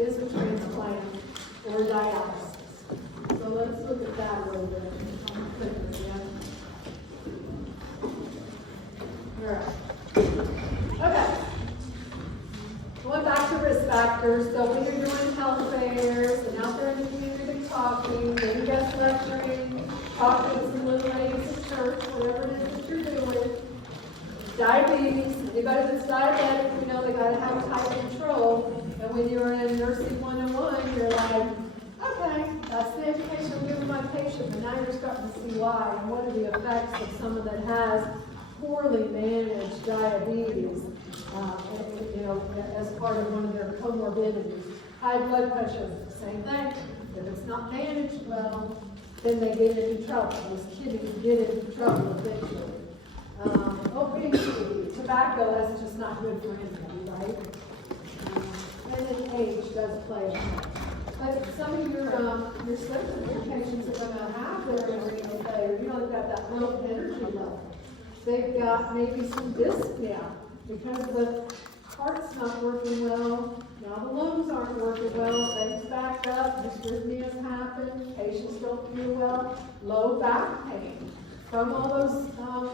is a transplant or dialysis. So let's look at that a little bit. All right. Okay. Going back to risk factors, so when you're doing health fairs and out there in the community talking, maybe guest lecturing, talking to some little ladies at church, whatever it is that you're doing, diabetes, anybody that's diabetic, you know they gotta have tight control. And when you're in Nursing 101, you're like, okay, that's the education I'm giving my patient, but now you're starting to see why and what are the effects of someone that has poorly managed diabetes, you know, as part of one of their comorbidities. High blood pressure, same thing. If it's not managed well, then they get into trouble. Those kidneys get into trouble eventually. Obesity, tobacco, that's just not good for anybody, right? And then age does play a part. But some of your symptoms, your patients are going to have their renal failure. You know, they've got that low energy level. They've got maybe some dyspnea because the heart's not working well. Now the lungs aren't working well. Things back up. Dysrhythmias happen. Patients don't feel well. Low back pain from all those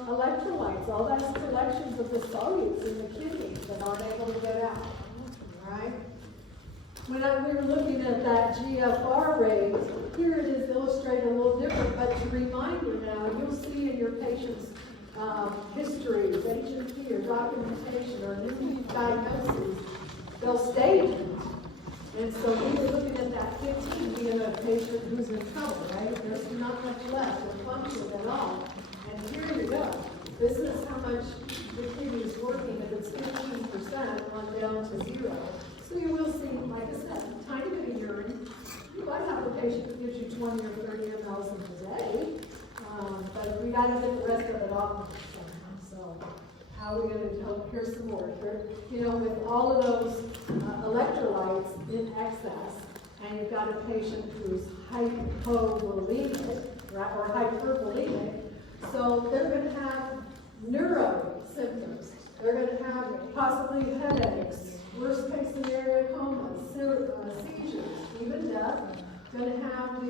electrolytes, all those collections of the solutes in the kidneys that aren't able to get out. All right. When we were looking at that GFR rate, here it is illustrated a little different, but to remind you now, you'll see in your patient's histories, H&P or documentation or new diagnoses, they'll stage it. And so we were looking at that 15 being a patient who's in trouble, right? There's not much left or function at all. And here you go. This is how much the kidney is working. If it's 15% on down to 0. So you will see, like I said, a tiny bit of urine. You might have a patient that gives you 20 or 30 mLs a day. But we got to get the rest of it off. So how are we going to help? Here's some more. Here, you know, with all of those electrolytes in excess, and you've got a patient who's hypovolemic or hypervolemic, so they're going to have neuro symptoms. They're going to have possibly headaches, worst case scenario comas, seizures, even death. Going to have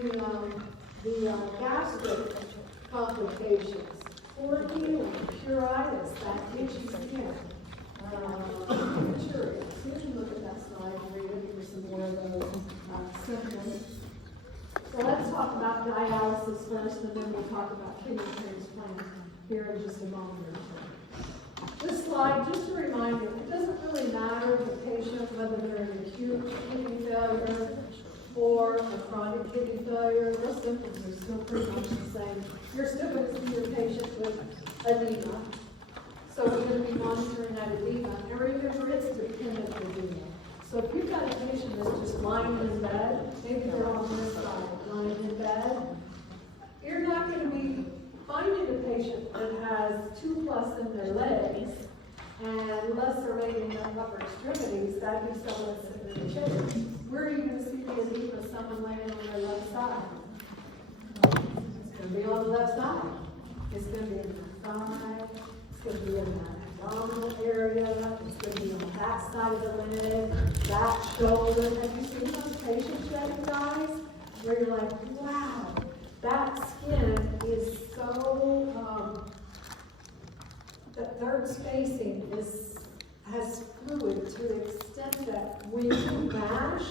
the gastric complications, poor healing, pruritus, that itchy skin, hematuria. So you can look at that slide and read it for some more of those symptoms. So let's talk about dialysis first, and then we'll talk about kidney transplant here in just a moment or two. This slide, just a reminder, it doesn't really matter the patient, whether they're in acute kidney failure or a chronic kidney failure. Those symptoms are still pretty much the same. You're still going to see your patient with edema. So we're going to be monitoring that edema. And remember, it's dependent edema. So if you've got a patient that's just lying in bed, maybe they're on this side, lying in bed, you're not going to be finding a patient that has 2+ in their legs and lesser maybe in their upper extremities. That'd be someone sitting in a chair. Where are you going to see the edema? Someone laying on their left side. It's going to be on the left side. It's going to be in the thigh. It's going to be in that abdominal area. It's going to be on that side of the leg, that shoulder. Have you seen those patients yet, you guys? Where you're like, wow, that skin is so, the third spacing has fluid to the extent that when you mash,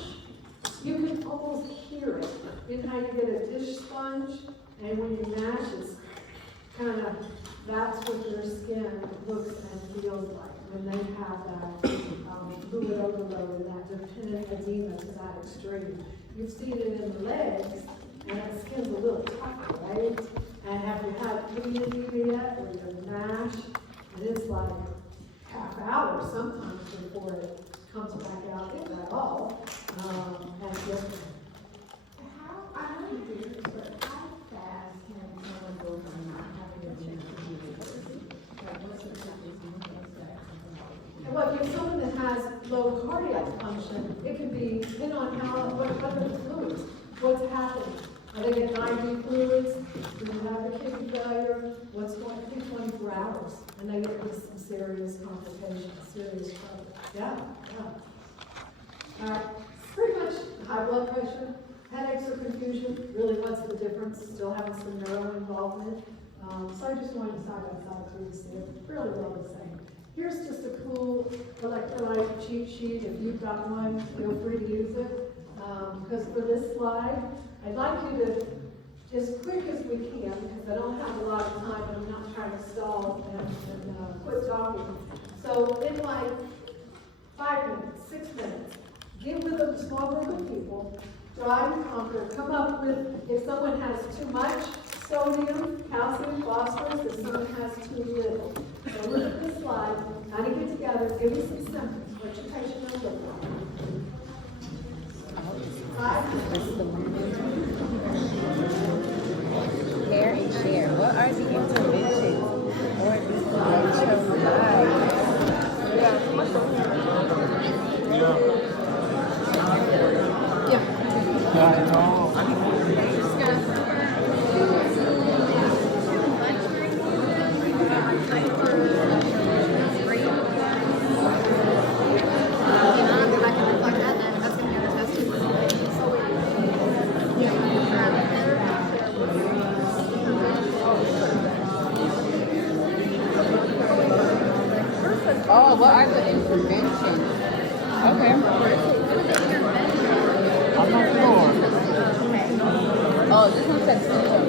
you can almost hear it. You know how you get a dish sponge, and when you mash, it's kind of, that's what their skin looks and feels like when they have that fluid overload and that dependent edema to that extreme. You've seen it in the legs, and that skin's a little tougher, right? And have you had clean edema yet, where you mash, and it's like half hour sometimes before it comes back out, if at all. And just how, I know you do this, but how fast can someone go from not having a change to like what's the well, if you're someone that has low cardiac function, it can be depending on what are the fluids, what's happening. Are they getting IV fluids? Do you have a kidney failure? What's going to take 24 hours? And they get into some serious complications, serious trouble. Yeah. All right. Pretty high blood pressure, headaches or confusion, really what's the difference, still having some neuro involvement. So I just wanted to side by side for you to see it, really well the same. Here's just a cool electrolyte cheat sheet. If you've got one, feel free to use it. Because for this slide, I'd like you to, as quick as we can, because I don't have a lot of time, and I'm not trying to stall and quit talking. So in like 5 minutes, 6 minutes, get with a small group of people, try and conquer, come up with, if someone has too much sodium, calcium, phosphorus, if someone has too little. So look at this slide, kind of get together, give me some symptoms, what your patient will look like. 5 minutes. Care and share. What are the interventions or the Oh, what are the interventions? Okay. I'm not sure. Oh, this one said symptoms.